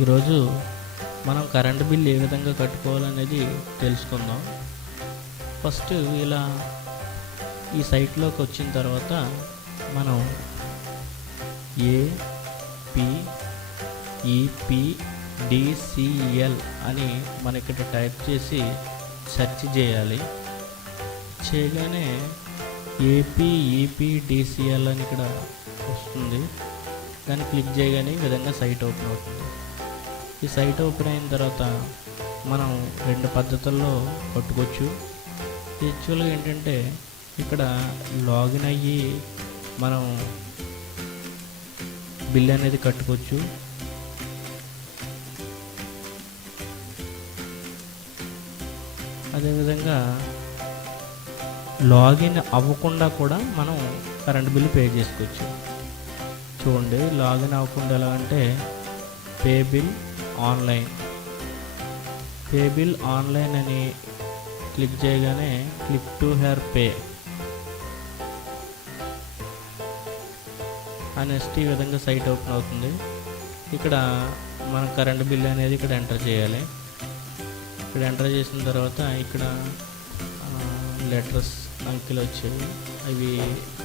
ఈరోజు మనం current bill ఏ విధంగా కట్టుకోవాలనేది తెలుసుకుందాం. ఫస్ట్ ఇలా ఈ సైట్లోకి వచ్చిన తర్వాత మనం ఏ పి ఈపిడిసిఎల్ అని మన ఇక్కడ టైప్ చేసి సెర్చ్ చేయాలి. చేయగానే ఏపీఈపిడిసిఎల్ అని ఇక్కడ వస్తుంది. దాన్ని క్లిక్ చేయగానే ఈ విధంగా సైట్ ఓపెన్ అవుతుంది. ఈ సైట్ ఓపెన్ అయిన తర్వాత మనం రెండు పద్ధతుల్లో కొట్టుకోవచ్చు యాక్చువల్గా ఏంటంటే ఇక్కడ లాగిన్ అయ్యి మనం బిల్ అనేది కట్టుకోవచ్చు. అదేవిధంగా లాగిన్ అవ్వకుండా కూడా మనం కరెంట్ బిల్లు పే చేసుకోవచ్చు. చూడండి లాగిన్ అవ్వకుండా ఎలా అంటే pay bill online. Pay bill online అని క్లిక్ చేయగానే click to her pay next ఈ విధంగా సైట్ ఓపెన్ అవుతుంది. ఇక్కడ మన కరెంట్ బిల్ అనేది ఇక్కడ ఎంటర్ చేయాలి. ఇక్కడ ఎంటర్ చేసిన తర్వాత ఇక్కడ లెటర్స్ అంకెలు వచ్చేవి అవి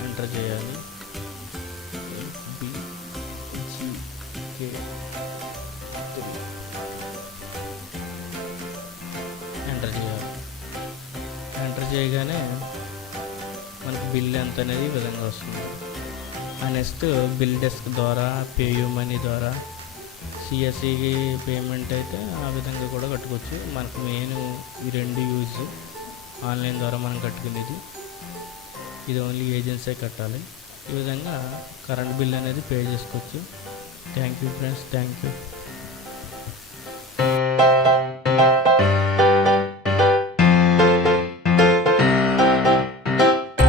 ఎంటర్ చేయాలి. చేయగానే మనకు బిల్ ఎంత అనేది ఈ విధంగా వస్తుంది. నెక్స్ట్ బిల్ డెస్క్ ద్వారా పేయూ మనీ ద్వారా సిఎస్ఈకి పేమెంట్ అయితే ఆ విధంగా కూడా కట్టుకోవచ్చు. మనకు మెయిన్ ఈ రెండు యూజ్ ఆన్లైన్ ద్వారా మనం కట్టుకునేది. ఇది ఓన్లీ ఏజెన్సీ కట్టాలి. ఈ విధంగా కరెంట్ బిల్ అనేది పే చేసుకోవచ్చు. Thank you friends thank you.